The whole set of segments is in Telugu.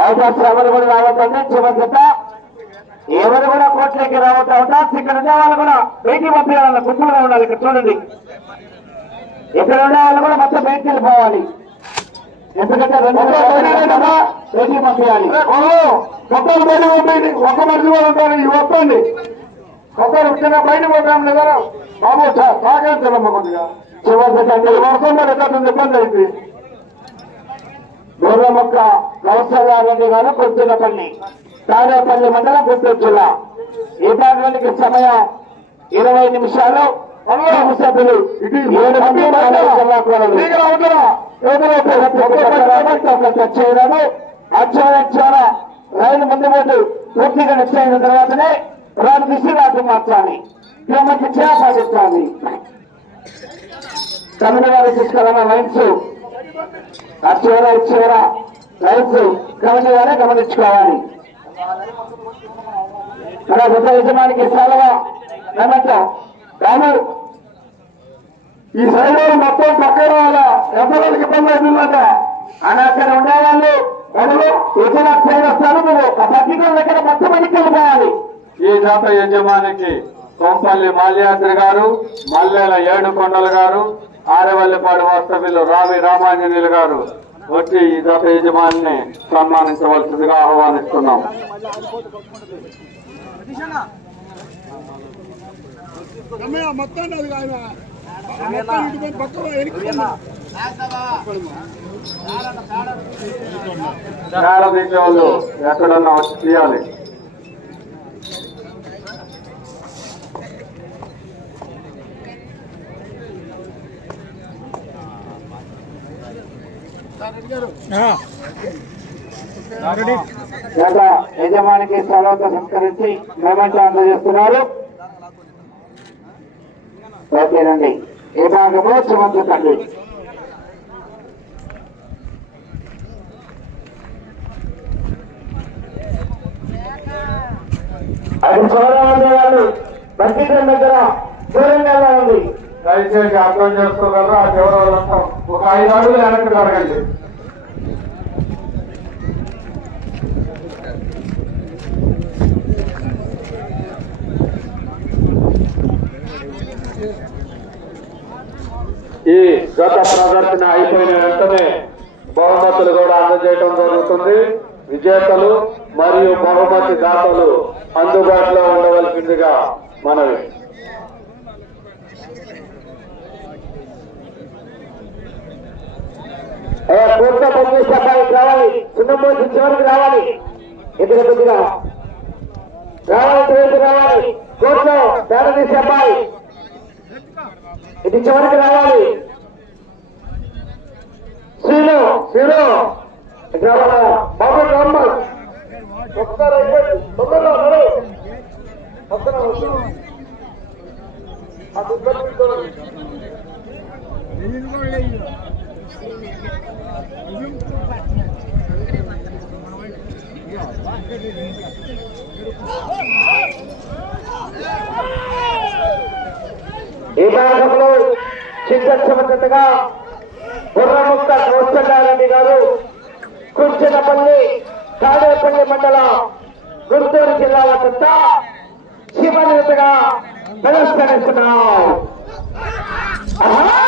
అవకాశం ఎవరు కూడా రావద్దండి చివరి జత ఎవరు కూడా కోట్లకి రావద్దు అవకాశం ఇక్కడ ఉండే వాళ్ళు కూడా బయటికి పంపించాలన్న గుంపులుగా ఉండాలి ఇక్కడ చూడండి ఇక్కడ ఉండే వాళ్ళు కూడా మొత్తం బయటికి వెళ్ళిపోవాలి ఎందుకంటే రెండు బయటికి పంపించాలి కొత్తలు బయట పంపండి ఒక్క మనిషి కూడా ఉంటారు ఇవి వస్తుంది కొత్తలు చిన్న బయట పోతాం లేదా బాబు సహకరించాలమ్మ కొద్దిగా చివరి పెట్టండి అండి. ఈ ఇబ్బంది అయింది గోర్రమొక్క కౌశల్యారెడ్డి గారు కొత్తపల్లి తాడేపల్లి మండలం గుంటూరు జిల్లా. ఈ భాగానికి సమయం ఇరవై నిమిషాలు. సభ్యులు ఏడు మంది నాలుగు జిల్లా కోరలు. శ్రీగల అవతల చేయడం అత్యవచ్చార రైలు ముందు పోటు పూర్తిగా నిశ్చయిన తర్వాతనే రాను దిశ రాజు మార్చాలి. క్రమకి చేపాటించాలి తమిళనాడు తీసుకెళ్ళిన లైన్స్ ఆ చివర ఈ చివర గమనించుకోవాలి. మన గొప్ప యజమానికి సెలవు నమ్మకం రాముడు ఈ సైడ్ మొత్తం పక్క రావాలా ఎంతమందికి ఇబ్బంది అవుతుందంట. అని అక్కడ ఉండేవాళ్ళు ఎవరు ఇతర సైడ్ వస్తారు మీరు పత్రికల దగ్గర మొత్తం ఎన్నికెళ్ళిపోవాలి ఈ జాత యజమానికి కొంపల్లి మాల్యాద్రి గారు మల్లెల ఏడు కొండలు గారు ఆరవల్లిపాడు వాస్తవ్యులు రావి రామాంజనేయులు గారు వచ్చి ఈ జాత యజమానిని సన్మానించవలసిందిగా ఆహ్వానిస్తున్నాం. వాళ్ళు ఎక్కడన్నా వచ్చి తీయాలి. గత యజమానికి సెలవుతో సంస్కరించి మేమంతా అందజేస్తున్నారు. ఓకేనండి ఏ చిమంచుతండి అది వాళ్ళు దగ్గర దూరంగా ఉంది దయచేసి అర్థం చేసుకోగలరా? ఆ చివరి వాళ్ళంతా ఒక ఐదు అడుగులు వెనక్కి జరగండి. ఈ గత ప్రదర్శన అయిపోయిన వెంటనే బహుమతులు కూడా అందజేయడం జరుగుతుంది. విజేతలు మరియు బహుమతి దాతలు అందుబాటులో ఉండవలసిందిగా మనవి. పూర్త పనిచేసే అబ్బాయికి రావాలి. చిన్నపోసి చివరికి రావాలి. కొద్దిగా రావాలి రావాలి. కోర్టులో పేద తీసే అబ్బాయి. ఇది చివరికి రావాలి. శ్రీను శ్రీను బాబు రామ్మ ఒకసారి తొందరలో నడు. ఈ భాగంలో చిత్తగా గుర్రముక్త కౌశల్యారెడ్డి గారు కుంచనపల్లి తాడేపల్లి మండలం గుంటూరు జిల్లా వద్ద శివనేతగా తిరస్కరిస్తున్నాం ఆహా!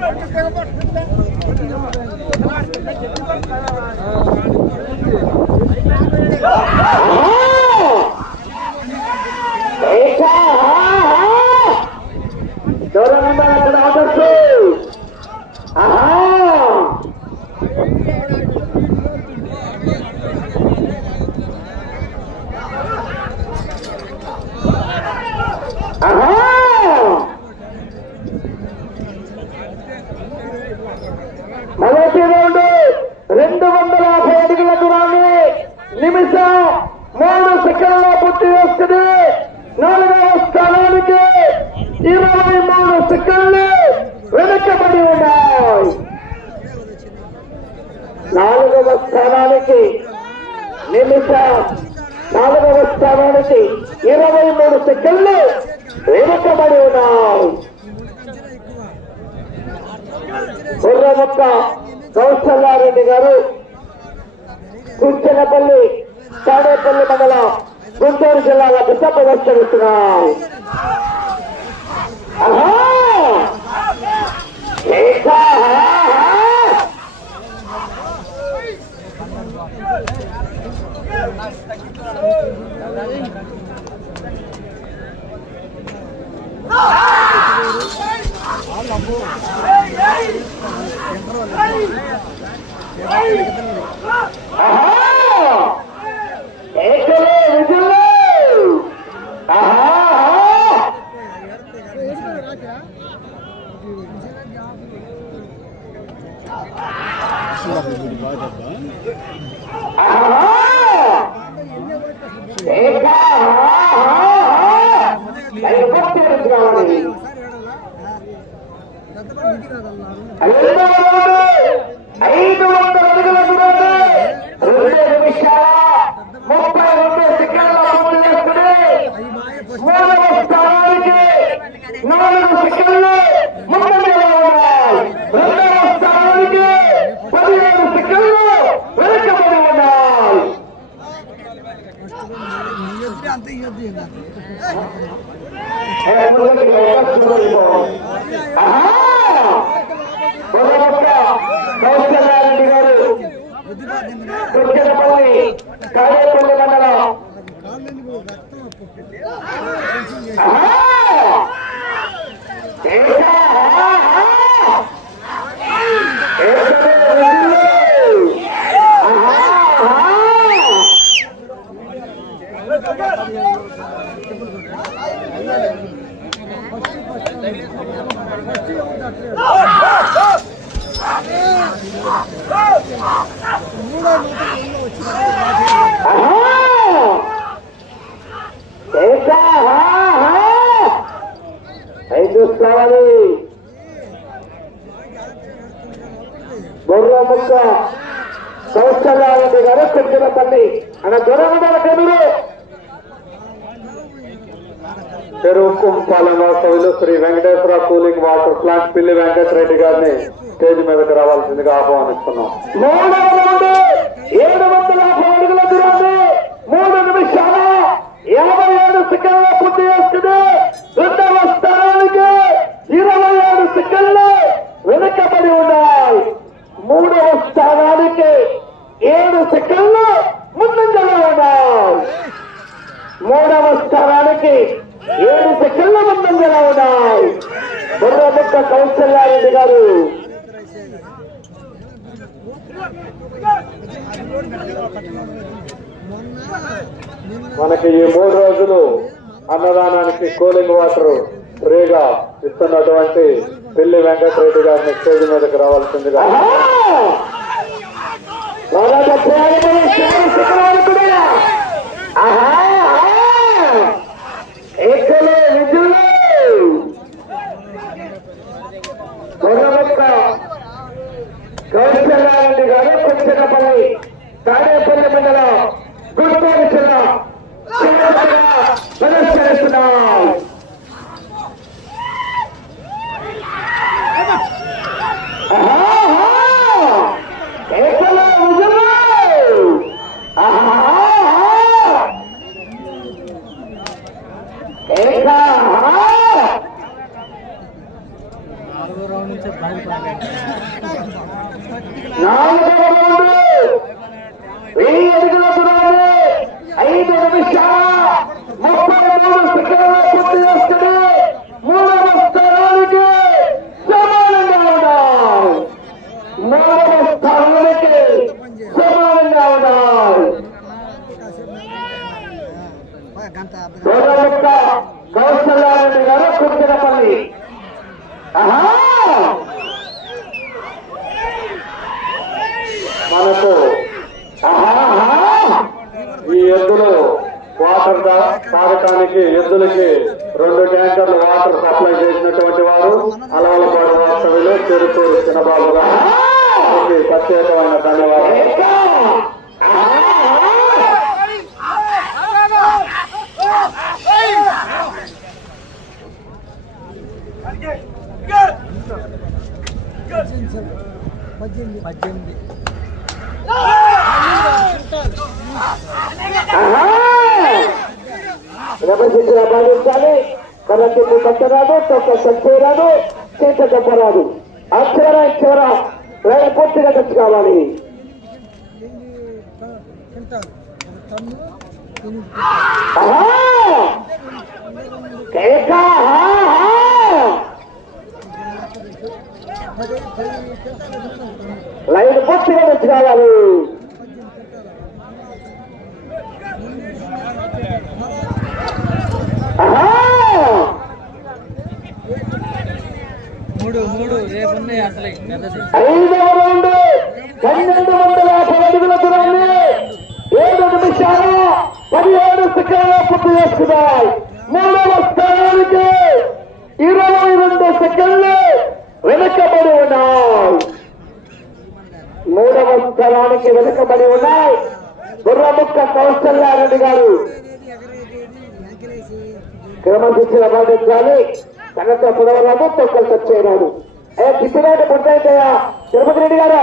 ਕਿੱਥੇ ਘਟ ਸਕਦਾ। నిమిషం మూడు సెకండ్ల పూర్తి చేసుకుని నాలుగవ స్థానానికి ఇరవై మూడు సెకండ్లు వెనుకబడి ఉన్నాయి. నాలుగవ స్థానానికి నిమిషం నాలుగవ స్థానానికి ఇరవై మూడు సెకండ్లు వెనుకబడి ఉన్నాయి. బుర్రముక్క కౌశల్యారెడ్డి గారు కుంచనపల్లి తాడేపల్లి మండలం గుంటూరు జిల్లాలో బిడ్డ ప్రదర్శనిస్తున్నాయి ఆహా! ఆహా! ఐదు కావాలి బొర్ర ముక్క కౌశల్యారెడ్డి గారు తల్లి. అన్న దొరకదల కదురు చెరువు Kumpalem Shri Venkateswara cooling water plant Pilli Venkatareddy గారిని స్టేజ్ మీదకి రావాల్సిందిగా ఆహ్వానిస్తున్నాం. ఏడు వందల యాభై అడుగుల దూరాన్ని మూడు నిమిషాల యాభై ఏడు సెకండ్ల పూర్తి చేసుకుని రెండవ స్థానానికి ఇరవై ఏడు సెకండ్లు వెనుకబడి ఉన్నాయి మూడవ స్థానానికి ఏడు సెకండ్లు ముందంజలో ఉన్నాయి మూడవ స్థానానికి ఏడు సెకండ్ల ముందంజలో ఉన్నాయి బుర్రముక్క కౌశల్యారెడ్డి గారు మనకి ఈ మూడు రోజులు అన్నదానానికి కూలింగ్ వాటర్ ఫ్రీగా ఇస్తున్నటువంటి పిల్లి వెంకటరెడ్డి గారిని స్టేజ్ మీదకి రావాల్సిందిగా. కౌశల్యారెడ్డి గారు కొచ్చినపల్లి తాడేపల్లి మండలం గుంటూరు జిల్లా ప్రదర్శనిస్తున్నాం ఐదు నిమిషాల ముప్పై మూడు సెకండ్ల పూర్తి చేస్తుంది మూడవ స్థానానికి సమానంగా ఉన్నాయి మూడవ స్థానానికి సమానంగా ఉన్నాయి గౌరవముక్క కౌశల్యారెడ్డి గారు కుర్తినపల్లి ఆహా మనకు ఆహా మందికి ఎద్దులకి రెండు ట్యాంకర్లు వాటర్ సప్లై చేసినటువంటి వారు అలవలపాడు వాస్తవ్యులు చెరుకూరు చిన్నబాబు గారు ప్రత్యేకమైన ధన్యవాదాలు. పద్దెనిమిది. విమర్శించిన భావించాలి కరెంటు కట్టరాదు తొక్క చచ్చేరాదు చేత చెప్పరాదు అక్షర చివర వేల పూర్తిగా ఖర్చు కావాలి లైన్ పూర్తిగా ఖర్చు కావాలి ఆహా! మూడు మూడు రేపు ఉన్నాయి అసలు పన్నెండు వందల దూరాన్ని ఏడు నిమిషాల పదిహేడు సెకండ్ల పూర్తి చేసుకున్నాయి మూడవ స్థానానికి ఇరవై రెండు సెకండ్లు వెనుకబడి ఉన్నాయి. మూడవ స్థానానికి వెనుకబడి ఉన్నాయి. బుర్రముక్క కౌశల్యారెడ్డి గారు. క్రమశిక్షణ పాటించాలి. కనుక పునవరాము తొక్కలు తెచ్చేనాడు ఏ తిప్పినాడు పుట్టయితయా తిరుపతి రెడ్డి గారు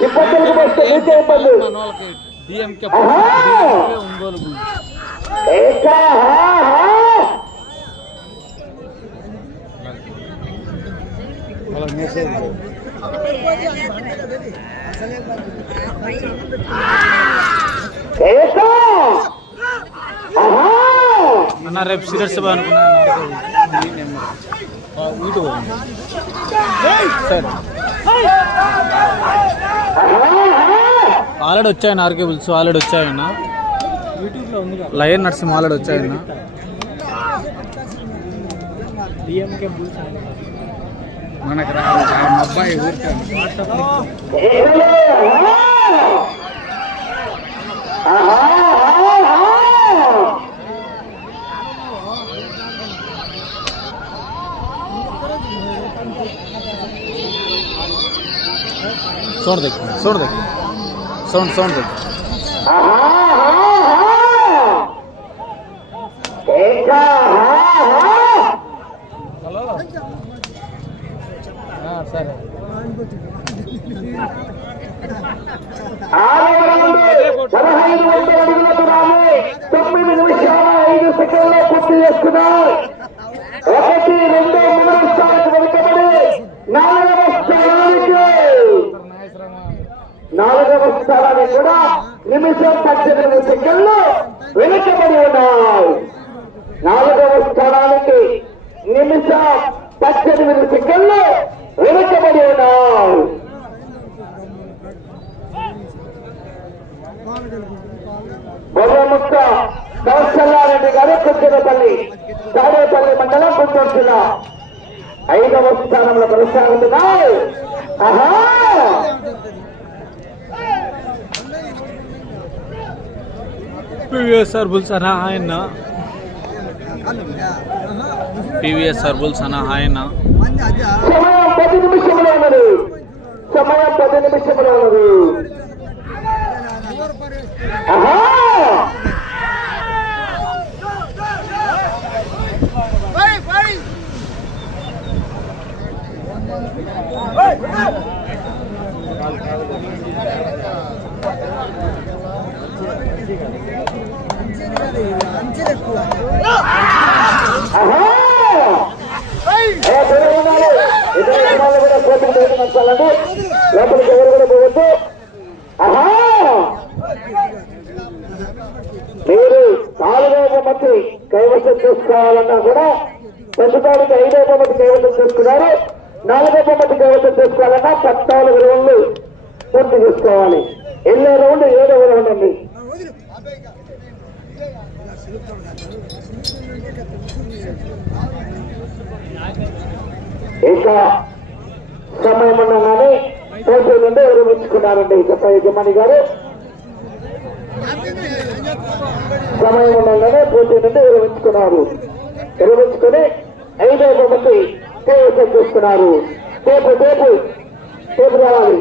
ఇబ్బందులకు వస్తే మీకే ఇబ్బంది. ఏకా. ఆహా. అన్న రేపు సీరియస్ అనుకున్నా ఇటు సరే. ఆల్రెడీ వచ్చాయన్న ఆర్కేబుల్స్ ఆల్రెడీ వచ్చాయన్న. లయన్ నర్సింహ ఆల్రెడీ వచ్చాయన్న. మనకు అబ్బాయి ఏలే, ఆహా. ఆహా, ఆహా. సౌండ్ దగ్గర సౌండ్ దగ్గర సౌండ్ సౌండ్ దగ్గర ఆహా, ఆహా. ఏకా, ఆహా. సరే ఆరవ రౌండ్ పదహైదు వందల అడుగుల దూరాన్ని తొమ్మిది నిమిషాల ఐదు సెకండ్లో పూర్తి చేసుకున్నారు ఒకటి రెండు మూడు స్థానానికి వెనుకబడి నాలుగవ స్థానానికి నాలుగవ స్థానానికి కూడా నిమిషం పద్దెనిమిది సెకండ్లు వెనుకబడి ఉన్నాయి. నాలుగవ స్థానానికి నిమిషం పద్దెనిమిది సెకండ్లు వెనుకబడి ఉన్నాయి. బొర్రముక్క కౌశల్యారెడ్డి గారు కుంచెరపల్లి తాడేపల్లి మండలం గుంటూరు జిల్లా. ఐదవ స్థానంలో కొనసాగుతున్నాయి. ఆహా! పివిఎస్ఆర్ బుల్స్ అన్న ఆయన పివిఎస్ఆర్ బుల్స్ అన్న ఆయన సమయం పది నిమిషంలో ఉన్నది లోపలికి ఎవరు కూడా పోవద్దు మీరు నాలుగో బహుమతి కైవసం చేసుకోవాలన్నా కూడా ప్రస్తుతానికి ఐదో బహుమతి కైవసం చేసుకున్నారు. నాలుగో బహుమతి కైవసం చేసుకోవాలన్నా పద్నాలుగు రౌండ్లు పూర్తి చేసుకోవాలి. ఎన్నో రౌండ్ ఏడవ రౌండ్ అండి ఇక సమయం ఉండగానే పోటీ నుండి విరమించుకున్నారండి. గత యజమాని గారు. సమయం ఉండగానే పోటీ నుండి విరమించుకున్నారు. విరమించుకుని ఐదో బొమ్మకి కైవసం చేసుకున్నారు టేపు టేపు టేపు రావాలి.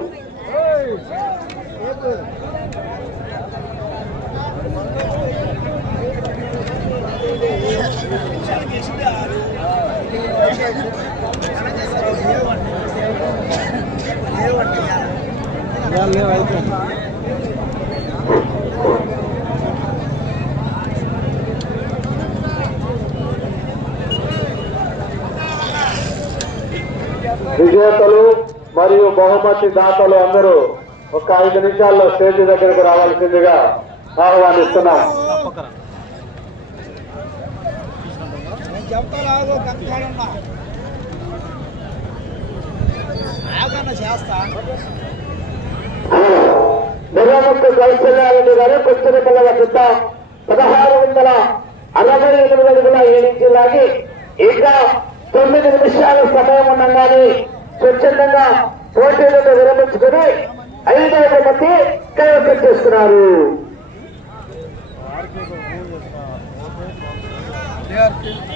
విజేతలు మరియు బహుమతి దాతలు అందరూ ఒక ఐదు నిమిషాల్లో స్టేజ్ దగ్గరకు రావాల్సిందిగా ఆహ్వానిస్తున్నాం. చెప్తాను కనుక్కోవాలన్నా ఆగన్న చేస్తా నిర్వహణ కౌశల్యారెడ్డి గారు కొచ్చిన పిల్లల పదహారు వందల అరవై ఎనిమిది అడుగుల ఏడించి లాగి ఇంకా తొమ్మిది నిమిషాల సమయం ఉండగానే స్వచ్ఛందంగా పోటీలను విరమించుకుని ఐదవ మంది కైవసం చేస్తున్నారు Yeah.